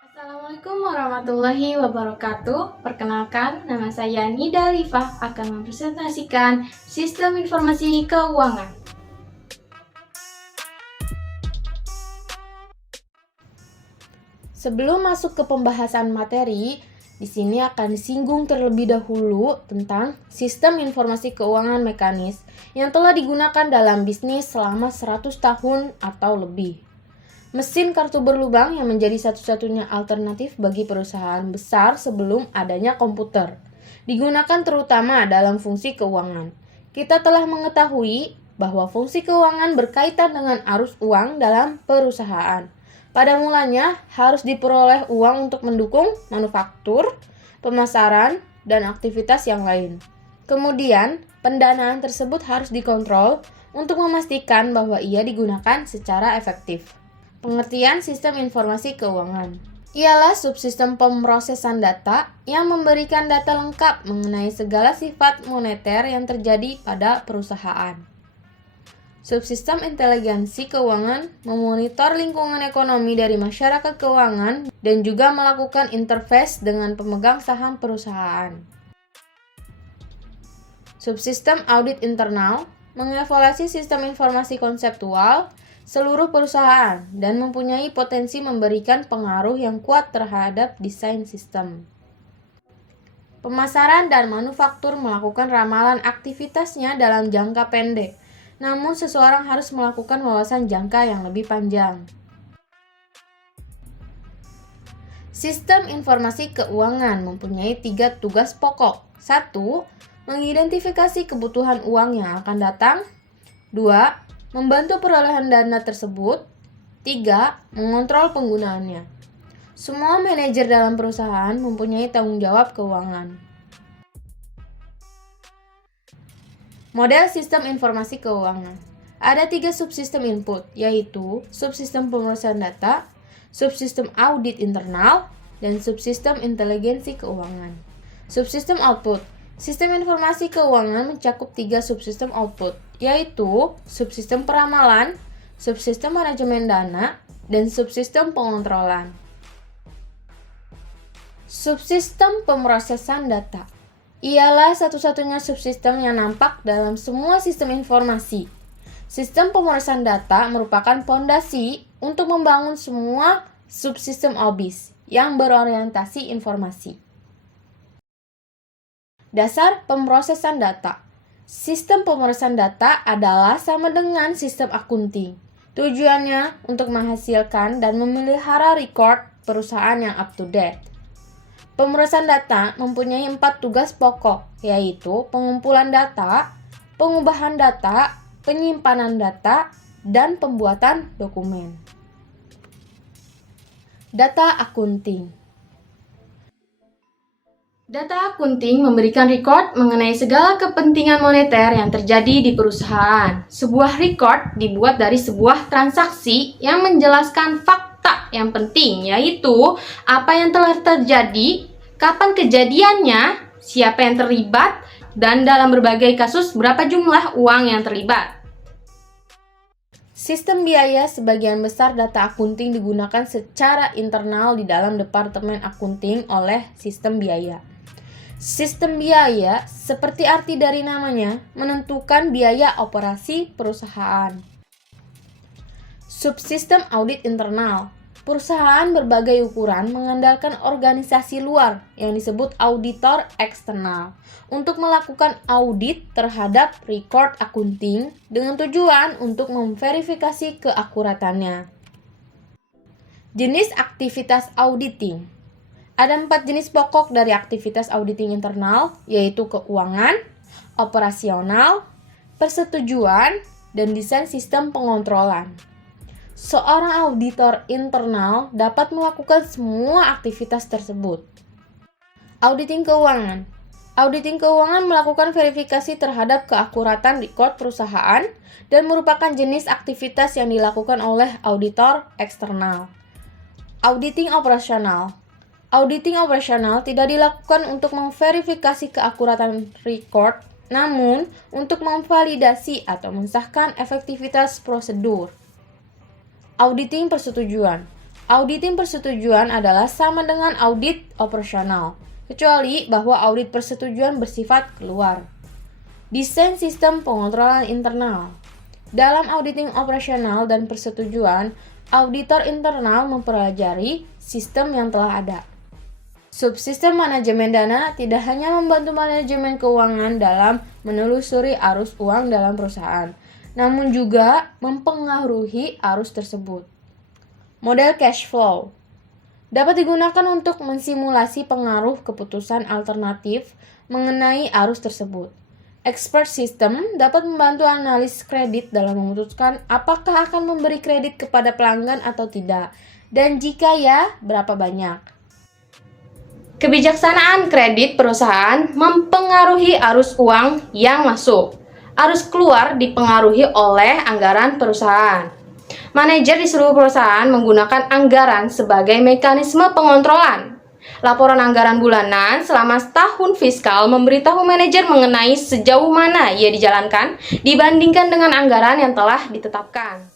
Assalamualaikum warahmatullahi wabarakatuh. Perkenalkan, nama saya Nida Lifah akan mempresentasikan Sistem Informasi Keuangan. Sebelum masuk ke pembahasan materi, di sini akan disinggung terlebih dahulu tentang sistem informasi keuangan mekanis yang telah digunakan dalam bisnis selama 100 tahun atau lebih. Mesin kartu berlubang yang menjadi satu-satunya alternatif bagi perusahaan besar sebelum adanya komputer, digunakan terutama dalam fungsi keuangan. Kita telah mengetahui bahwa fungsi keuangan berkaitan dengan arus uang dalam perusahaan. Pada mulanya harus diperoleh uang untuk mendukung manufaktur, pemasaran, dan aktivitas yang lain. Kemudian, pendanaan tersebut harus dikontrol untuk memastikan bahwa ia digunakan secara efektif. Pengertian sistem informasi keuangan ialah subsistem pemrosesan data yang memberikan data lengkap mengenai segala sifat moneter yang terjadi pada perusahaan. Subsistem inteligensi keuangan memonitor lingkungan ekonomi dari masyarakat keuangan dan juga melakukan interface dengan pemegang saham perusahaan. Subsistem audit internal mengevaluasi sistem informasi konseptual seluruh perusahaan dan mempunyai potensi memberikan pengaruh yang kuat terhadap desain sistem. Pemasaran dan manufaktur melakukan ramalan aktivitasnya dalam jangka pendek, namun seseorang harus melakukan wawasan jangka yang lebih panjang. Sistem informasi keuangan mempunyai 3 tugas pokok. 1. Mengidentifikasi kebutuhan uang yang akan datang. 2. Membantu perolehan dana tersebut. 3. Mengontrol penggunaannya. Semua manajer dalam perusahaan mempunyai tanggung jawab keuangan. Model sistem informasi keuangan. Ada 3 subsistem input, yaitu subsistem pemrosesan data, subsistem audit internal, dan subsistem inteligensi keuangan. Subsistem output. Sistem informasi keuangan mencakup 3 subsistem output, yaitu subsistem peramalan, subsistem manajemen dana, dan subsistem pengontrolan. Subsistem pemrosesan data ialah satu-satunya subsistem yang nampak dalam semua sistem informasi. Sistem pemrosesan data merupakan fondasi untuk membangun semua subsistem OBIS yang berorientasi informasi. Dasar pemrosesan data. Sistem pemrosesan data adalah sama dengan sistem akunting. Tujuannya untuk menghasilkan dan memelihara record perusahaan yang up to date. Pemrosesan data mempunyai 4 tugas pokok, yaitu pengumpulan data, pengubahan data, penyimpanan data, dan pembuatan dokumen. Data akunting. Data akunting memberikan record mengenai segala kepentingan moneter yang terjadi di perusahaan. Sebuah record dibuat dari sebuah transaksi yang menjelaskan fakta yang penting, yaitu apa yang telah terjadi, kapan kejadiannya, siapa yang terlibat, dan dalam berbagai kasus berapa jumlah uang yang terlibat. Sistem biaya sebagian besar data akunting digunakan secara internal di dalam departemen akunting oleh sistem biaya. Sistem biaya, seperti arti dari namanya, menentukan biaya operasi perusahaan. Subsistem audit internal. Perusahaan berbagai ukuran mengandalkan organisasi luar yang disebut auditor eksternal untuk melakukan audit terhadap record akunting dengan tujuan untuk memverifikasi keakuratannya. Jenis aktivitas auditing. Ada 4 jenis pokok dari aktivitas auditing internal, yaitu keuangan, operasional, persetujuan, dan desain sistem pengontrolan. Seorang auditor internal dapat melakukan semua aktivitas tersebut. Auditing keuangan. Auditing keuangan melakukan verifikasi terhadap keakuratan record perusahaan dan merupakan jenis aktivitas yang dilakukan oleh auditor eksternal. Auditing operasional. Auditing operasional tidak dilakukan untuk memverifikasi keakuratan record, namun untuk memvalidasi atau mensahkan efektivitas prosedur. Auditing persetujuan. auditing persetujuan adalah sama dengan audit operasional, kecuali bahwa audit persetujuan bersifat keluar. Desain sistem pengontrolan internal. Dalam auditing operasional dan persetujuan, auditor internal mempelajari sistem yang telah ada. Subsistem manajemen dana tidak hanya membantu manajemen keuangan dalam menelusuri arus uang dalam perusahaan, namun juga mempengaruhi arus tersebut. Model cash flow dapat digunakan untuk mensimulasi pengaruh keputusan alternatif mengenai arus tersebut. Expert system dapat membantu analis kredit dalam memutuskan apakah akan memberi kredit kepada pelanggan atau tidak, dan jika ya, berapa banyak. Kebijaksanaan kredit perusahaan mempengaruhi arus uang yang masuk. Arus keluar dipengaruhi oleh anggaran perusahaan. Manajer di seluruh perusahaan menggunakan anggaran sebagai mekanisme pengontrolan. Laporan anggaran bulanan selama setahun fiskal memberitahu manajer mengenai sejauh mana ia dijalankan dibandingkan dengan anggaran yang telah ditetapkan.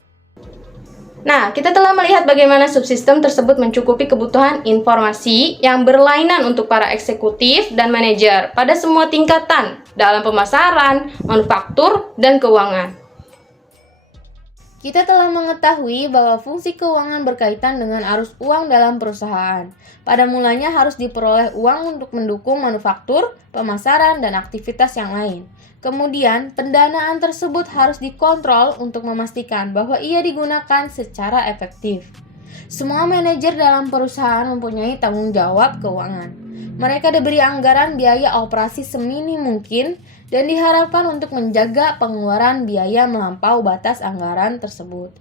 Nah, kita telah melihat bagaimana subsistem tersebut mencukupi kebutuhan informasi yang berlainan untuk para eksekutif dan manajer pada semua tingkatan dalam pemasaran, manufaktur, dan keuangan. Kita telah mengetahui bahwa fungsi keuangan berkaitan dengan arus uang dalam perusahaan. Pada mulanya harus diperoleh uang untuk mendukung manufaktur, pemasaran, dan aktivitas yang lain. Kemudian, pendanaan tersebut harus dikontrol untuk memastikan bahwa ia digunakan secara efektif. Semua manajer dalam perusahaan mempunyai tanggung jawab keuangan. Mereka diberi anggaran biaya operasi seminim mungkin dan diharapkan untuk menjaga pengeluaran biaya melampau batas anggaran tersebut.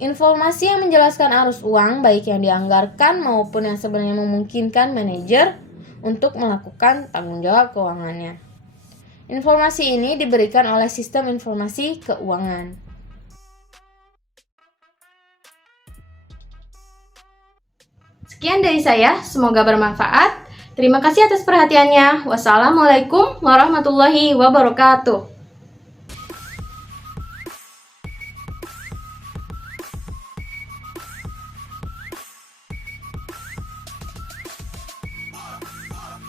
Informasi yang menjelaskan arus uang baik yang dianggarkan maupun yang sebenarnya memungkinkan manajer untuk melakukan tanggung jawab keuangannya. Informasi ini diberikan oleh sistem informasi keuangan. Sekian dari saya, semoga bermanfaat. Terima kasih atas perhatiannya. Wassalamualaikum warahmatullahi wabarakatuh.